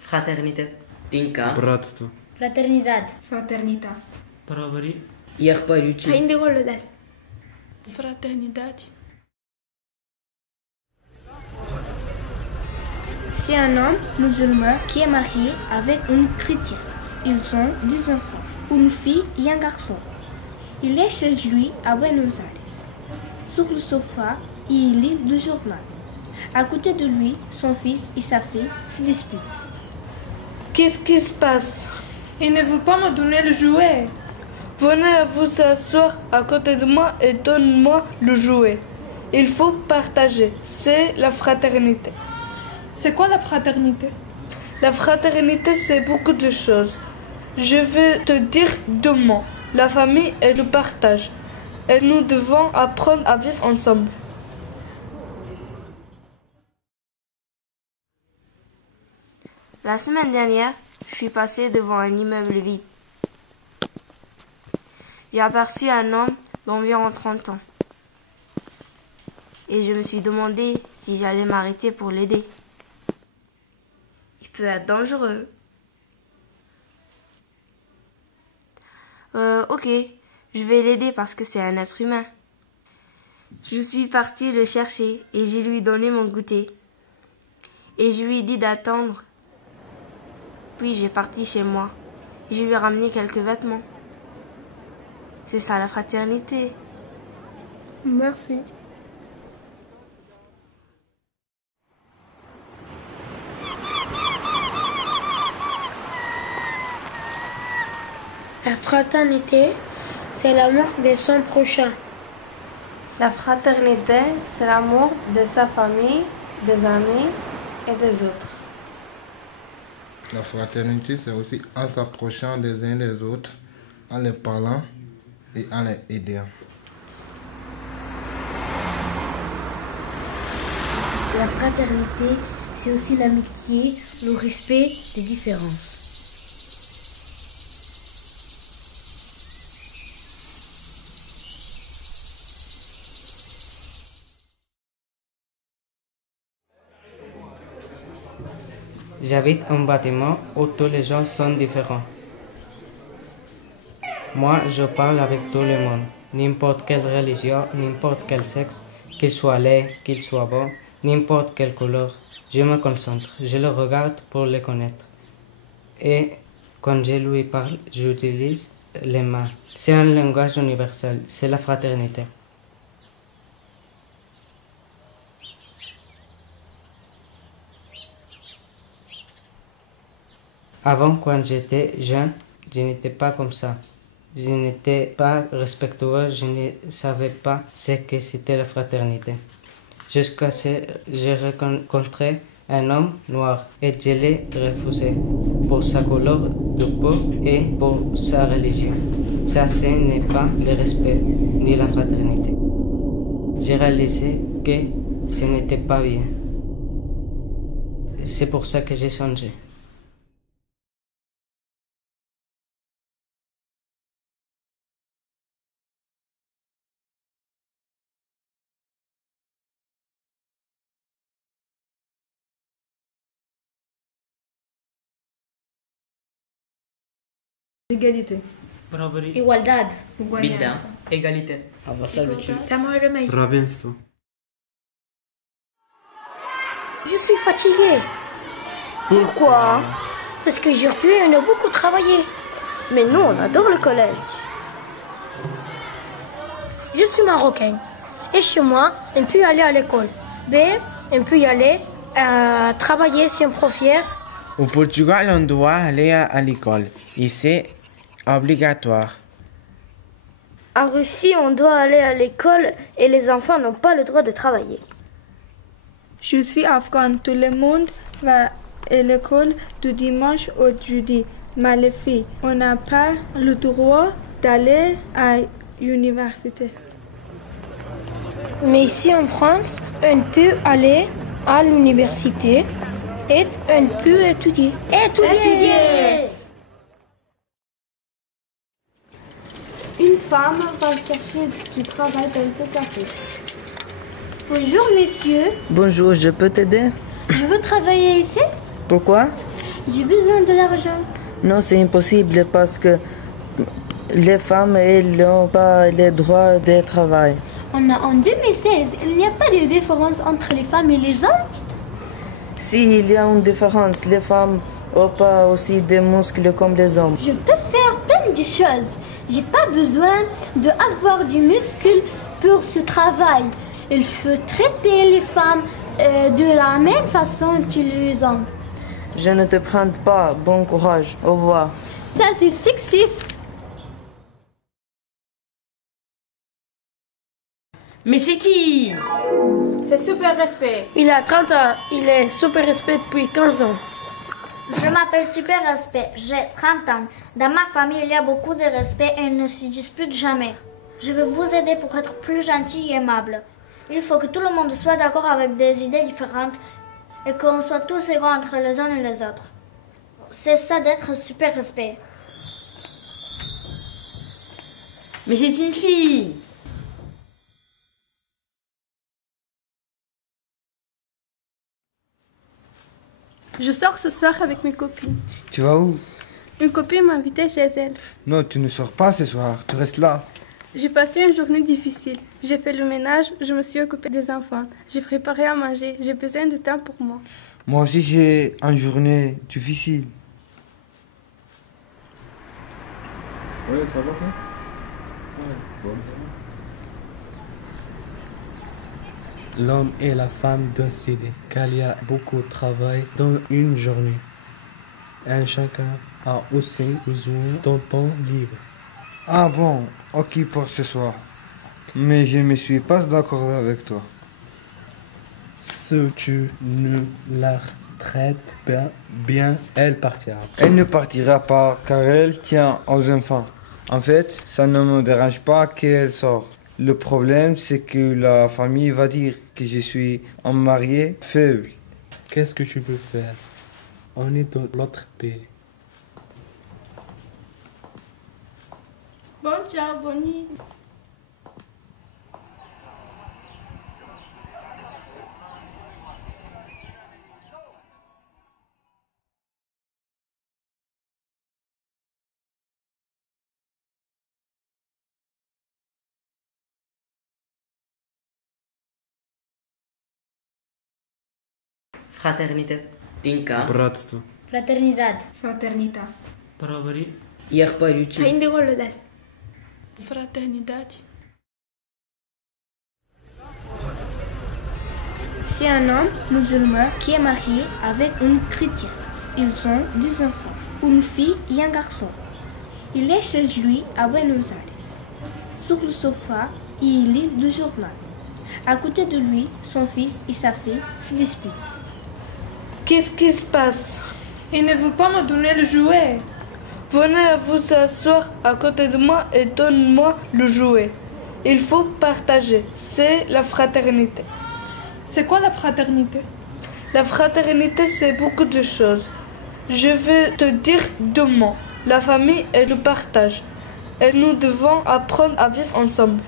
Fraternité. Tinka. Bratstvo. Fraternidad. Fraternita. Barabari. Iarparuti. Fraternidade. C'est un homme musulman qui est marié avec une chrétienne. Ils ont 2 enfants, une fille et un garçon. Il est chez lui à Buenos Aires. Sur le sofa, il lit le journal. À côté de lui, son fils et sa fille se disputent. Qu'est-ce qui se passe? Il ne veut pas me donner le jouet. Venez vous asseoir à côté de moi et donne-moi le jouet. Il faut partager. C'est la fraternité. C'est quoi la fraternité? La fraternité, c'est beaucoup de choses. Je vais te dire 2 mots. La famille et le partage. Et nous devons apprendre à vivre ensemble. La semaine dernière, je suis passée devant un immeuble vide. J'ai aperçu un homme d'environ 30 ans. Et je me suis demandé si j'allais m'arrêter pour l'aider. Il peut être dangereux. Ok, je vais l'aider parce que c'est un être humain. Je suis partie le chercher et j'ai lui donné mon goûter. Et je lui ai dit d'attendre. Puis j'ai parti chez moi et je lui ai ramené quelques vêtements. C'est ça la fraternité. Merci. La fraternité, c'est l'amour de son prochain. La fraternité, c'est l'amour de sa famille, des amis et des autres. La fraternité, c'est aussi en s'approchant des uns des autres, en les parlant et en les aidant. La fraternité, c'est aussi l'amitié, le respect des différences. J'habite un bâtiment où tous les gens sont différents. Moi, je parle avec tout le monde, n'importe quelle religion, n'importe quel sexe, qu'il soit laid, qu'il soit beau, n'importe quelle couleur. Je me concentre, je le regarde pour le connaître. Et quand je lui parle, j'utilise les mains. C'est un langage universel, c'est la fraternité. Avant, quand j'étais jeune, je n'étais pas comme ça. Je n'étais pas respectueux, je ne savais pas ce que c'était la fraternité. Jusqu'à ce que j'ai rencontré un homme noir et je l'ai refusé pour sa couleur de peau et pour sa religion. Ça, ce n'est pas le respect ni la fraternité. J'ai réalisé que ce n'était pas bien. C'est pour ça que j'ai changé. Égalité. Barabari. Igualdad. Bidda. Égalité. Равенство. Je suis fatiguée. Pourquoi? Parce qu'aujourd'hui, on a beaucoup travaillé. Mais nous, on adore le collège. Je suis marocain. Et chez moi, on peut aller à l'école. On peut y aller travailler si on préfère. Au Portugal, on doit aller à l'école. Et c'est obligatoire. En Russie, on doit aller à l'école et les enfants n'ont pas le droit de travailler. Je suis afghane. Tout le monde va à l'école du dimanche au jeudi. Mais les filles, on n'a pas le droit d'aller à l'université. Mais ici en France, on peut aller à l'université et on peut étudier. Étudier. Une femme va chercher du travail dans ce café. Bonjour messieurs, Bonjour, je peux t'aider? je veux travailler ici. Pourquoi? J'ai besoin de l'argent. Non, c'est impossible parce que les femmes, elles n'ont pas le droit de travail. On est en 2016. Il n'y a pas de différence entre les femmes et les hommes? Si, il y a une différence. Les femmes n'ont pas aussi des muscles comme les hommes. Je peux faire plein de choses. J'ai pas besoin d'avoir du muscle pour ce travail. Il faut traiter les femmes de la même façon que les hommes. Je ne te prends pas. Bon courage. Au revoir. Ça, c'est sexiste. Mais c'est qui? C'est Super Respect. Il a 30 ans. Il est Super Respect depuis 15 ans. Je m'appelle Super Respect. J'ai 30 ans. Dans ma famille, il y a beaucoup de respect et ils ne se disputent jamais. Je vais vous aider pour être plus gentil et aimable. Il faut que tout le monde soit d'accord avec des idées différentes et qu'on soit tous égaux entre les uns et les autres. C'est ça d'être Super Respect. Mais c'est une fille. Je sors ce soir avec mes copines. Tu vas où? Une copine m'a invitée chez elle. Non, tu ne sors pas ce soir, tu restes là. J'ai passé une journée difficile. J'ai fait le ménage, je me suis occupée des enfants. J'ai préparé à manger, j'ai besoin de temps pour moi. Moi aussi, j'ai une journée difficile. Oui, ça va bien? L'homme et la femme décident qu'il y a beaucoup de travail dans une journée. Et chacun a aussi besoin d'un temps libre. Ah bon, ok pour ce soir. Mais je ne suis pas d'accord avec toi. Si tu ne la traites bien, elle partira. Elle ne partira pas car elle tient aux enfants. En fait, ça ne me dérange pas qu'elle sorte. Le problème, c'est que la famille va dire que je suis un marié faible. Qu'est-ce que tu peux faire? On est dans l'autre pays. Bon ciao, bonne nuit. Fraternité. Tinka. Bratstvo. Fraternidad. Fraternita. Probari. Iarpa YouTube. Fraternidade. C'est un homme musulman qui est marié avec une chrétienne. Ils ont 2 enfants, une fille et un garçon. Il est chez lui à Buenos Aires. Sur le sofa, il lit le journal. À côté de lui, son fils et sa fille se disputent. Qu'est-ce qui se passe? Il ne veut pas me donner le jouet. Venez vous asseoir à côté de moi et donne-moi le jouet. Il faut partager. C'est la fraternité. C'est quoi la fraternité? La fraternité, c'est beaucoup de choses. Je vais te dire 2 mots. La famille et le partage. Et nous devons apprendre à vivre ensemble.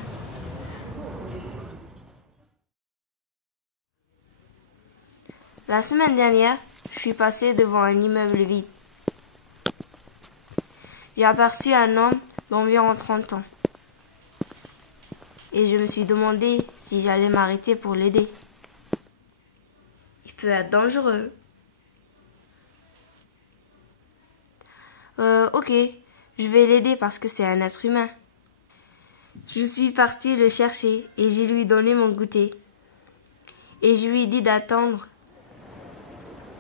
La semaine dernière, je suis passée devant un immeuble vide. J'ai aperçu un homme d'environ 30 ans. Et je me suis demandé si j'allais m'arrêter pour l'aider. Il peut être dangereux. Ok, je vais l'aider parce que c'est un être humain. Je suis partie le chercher et j'ai lui donné mon goûter. Et je lui ai dit d'attendre.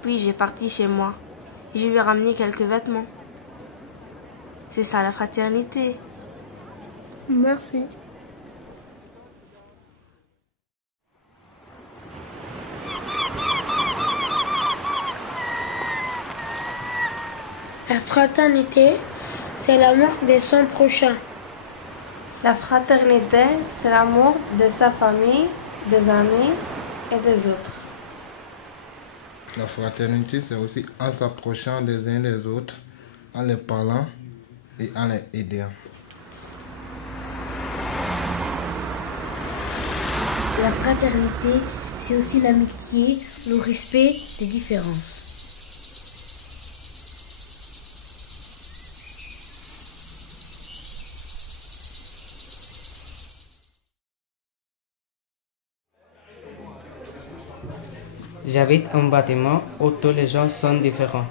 Puis j'ai parti chez moi. Et je lui ai ramené quelques vêtements. C'est ça la fraternité. Merci. La fraternité, c'est l'amour de son prochain. La fraternité, c'est l'amour de sa famille, des amis et des autres. La fraternité, c'est aussi en s'approchant des uns des autres, en les parlant et en les aidant. La fraternité, c'est aussi l'amitié, le respect des différences. J'habite un bâtiment où tous les gens sont différents.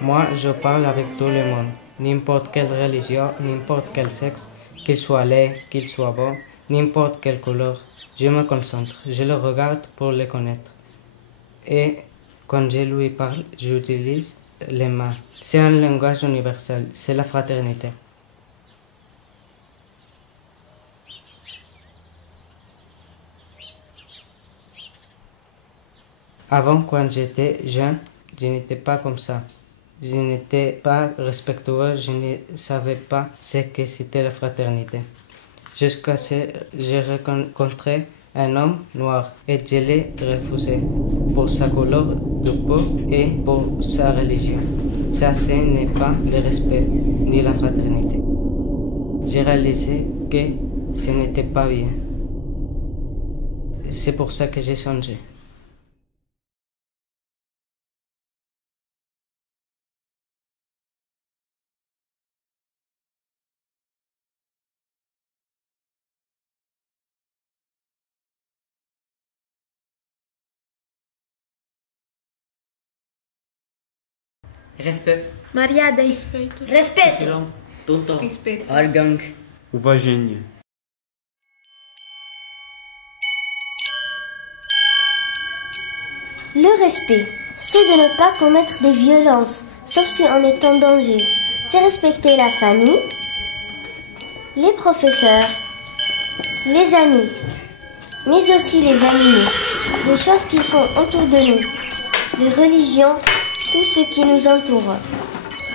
Moi, je parle avec tout le monde, n'importe quelle religion, n'importe quel sexe, qu'il soit laid, qu'il soit beau, n'importe quelle couleur. Je me concentre, je le regarde pour le connaître. Et quand je lui parle, j'utilise les mains. C'est un langage universel, c'est la fraternité. Avant, quand j'étais jeune, je n'étais pas comme ça. Je n'étais pas respectueux, je ne savais pas ce que c'était la fraternité. Jusqu'à ce que j'ai rencontré un homme noir et je l'ai refusé pour sa couleur de peau et pour sa religion. Ça, ce n'est pas le respect ni la fraternité. J'ai réalisé que ce n'était pas bien. C'est pour ça que j'ai changé. Respect. Mariada. Respeto. Tonton. Respeto. Argang. Уважение. Le respect, c'est de ne pas commettre des violences, sauf si on est en danger. C'est respecter la famille, les professeurs, les amis, mais aussi les animaux, les choses qui sont autour de nous, les religions, tout ce qui nous entoure.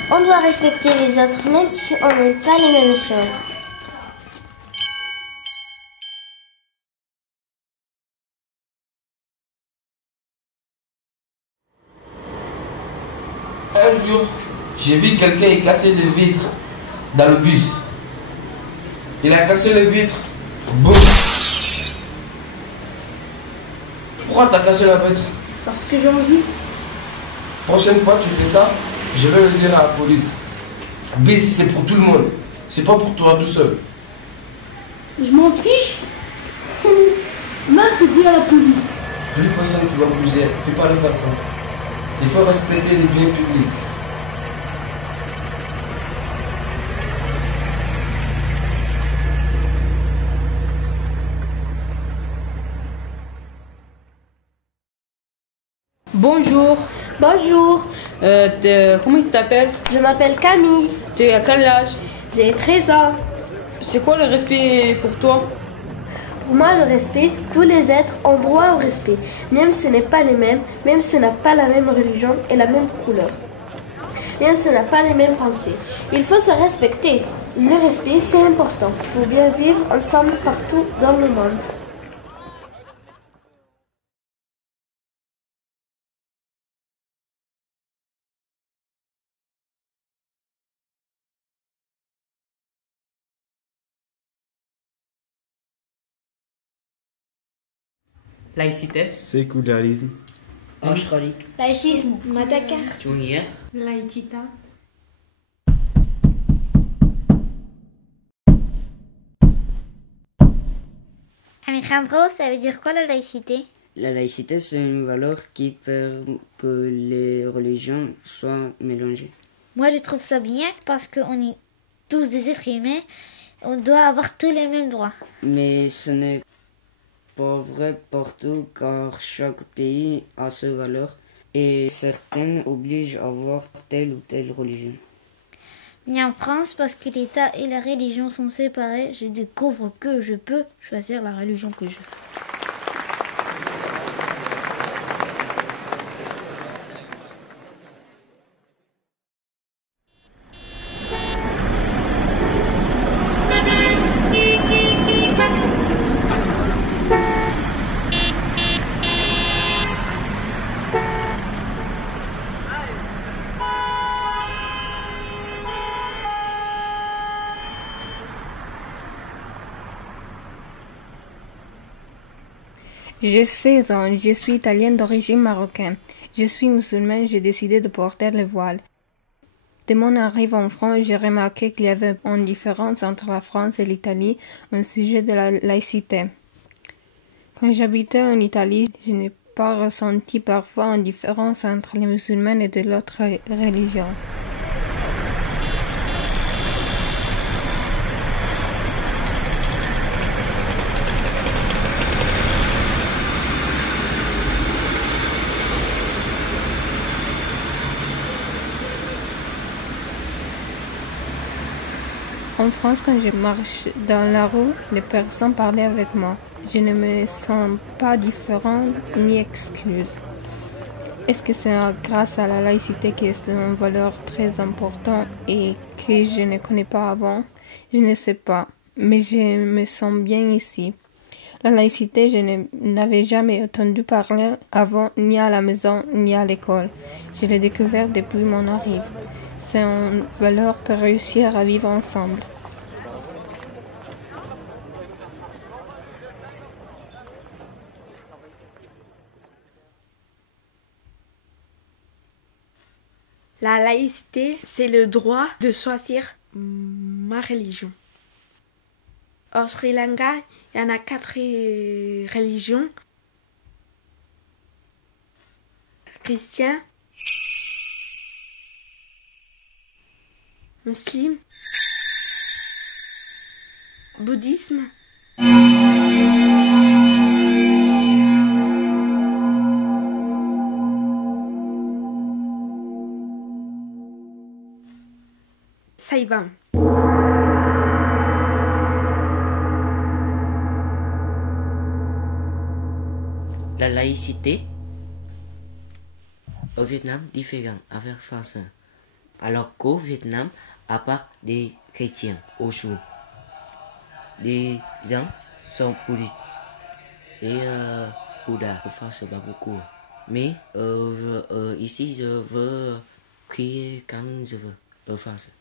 On doit respecter les autres même si on n'aime pas les mêmes choses. Un jour, j'ai vu quelqu'un casser les vitres dans le bus. Il a cassé les vitres. Boum. Pourquoi t'as cassé la vitre? Parce que j'ai envie. Prochaine fois tu fais ça, je vais le dire à la police. Bis, c'est pour tout le monde. C'est pas pour toi tout seul. Je m'en fiche. Même te dire à la police. Plus personne qui va bouger. Faut pas le faire ça. Il faut respecter les biens publics. Bonjour. Bonjour. Comment tu t'appelles? Je m'appelle Camille. Tu es à quel âge? J'ai 13 ans. C'est quoi le respect pour toi? Pour moi, le respect, tous les êtres ont droit au respect, même si ce n'est pas les mêmes, même si ce n'a pas la même religion et la même couleur, même si ce n'a pas les mêmes pensées. Il faut se respecter. Le respect, c'est important pour bien vivre ensemble partout dans le monde. Laïcité. Sécularisme. Ashrarik. Laïcisme. Madagascar. Sounia. Laïcité. Alejandro, ça veut dire quoi la laïcité? La laïcité, c'est une valeur qui permet que les religions soient mélangées. Moi, je trouve ça bien parce qu'on est tous des êtres humains. On doit avoir tous les mêmes droits. Mais ce n'est pas vrai partout car chaque pays a ses valeurs et certaines obligent à avoir telle ou telle religion. Mais en France, parce que l'État et la religion sont séparés, je découvre que je peux choisir la religion que je veux. J'ai 16 ans, je suis italienne d'origine marocaine. Je suis musulmane, j'ai décidé de porter le voile. Dès mon arrivée en France, j'ai remarqué qu'il y avait une différence entre la France et l'Italie au sujet de la laïcité. Quand j'habitais en Italie, je n'ai pas ressenti parfois une différence entre les musulmans et de l'autre religion. En France, quand je marche dans la rue, les personnes parlaient avec moi. Je ne me sens pas différent ni excuse. Est-ce que c'est grâce à la laïcité qui est une valeur très importante et que je ne connais pas avant? Je ne sais pas, mais je me sens bien ici. La laïcité, je n'avais jamais entendu parler avant, ni à la maison, ni à l'école. Je l'ai découvert depuis mon arrivée. C'est une valeur pour réussir à vivre ensemble. La laïcité, c'est le droit de choisir ma religion. Au Sri Lanka, il y en a 4 religions. Chrétien, musulman, bouddhisme, Saivan. La laïcité au Vietnam différent avec le français. Alors qu'au Vietnam, à part des chrétiens au jour, les gens sont bouddhistes et Bouddha, le français pas beaucoup. Mais ici, je veux crier quand je veux le français.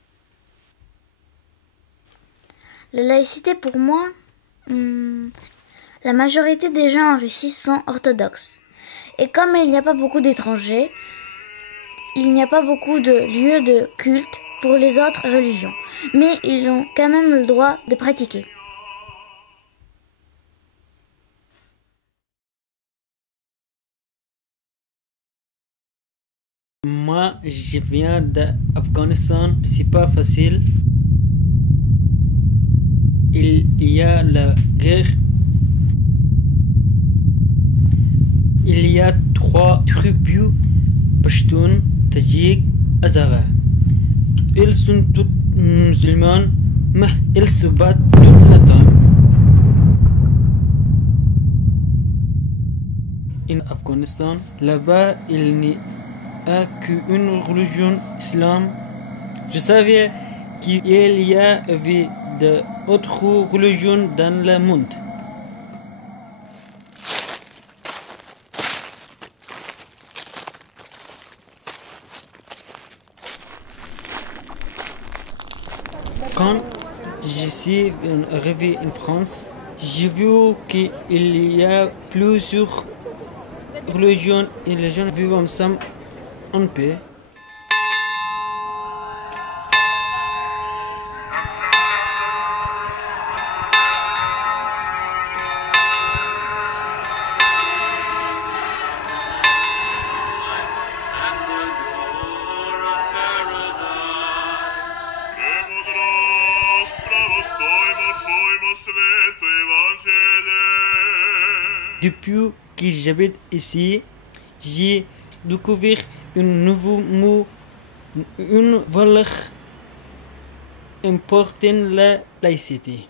La laïcité pour moi, la majorité des gens en Russie sont orthodoxes. Et comme il n'y a pas beaucoup d'étrangers, il n'y a pas beaucoup de lieux de culte pour les autres religions. Mais ils ont quand même le droit de pratiquer. Moi, je viens d'Afghanistan, c'est pas facile. Il y a la guerre. Il y a 3 tribus, Pashtun, Tadjik, Hazara. Ils sont tous musulmans, mais ils se battent tout le temps. En Afghanistan, là-bas, il n'y a qu'une religion, l'islam. Je savais qu'il y avait d'autres religions dans le monde. Quand je suis arrivé en France, j'ai vu qu'il y a plusieurs religions et les gens vivent ensemble en paix. Depuis que j'habite ici, j'ai découvert un nouveau mot, une valeur importante, la laïcité.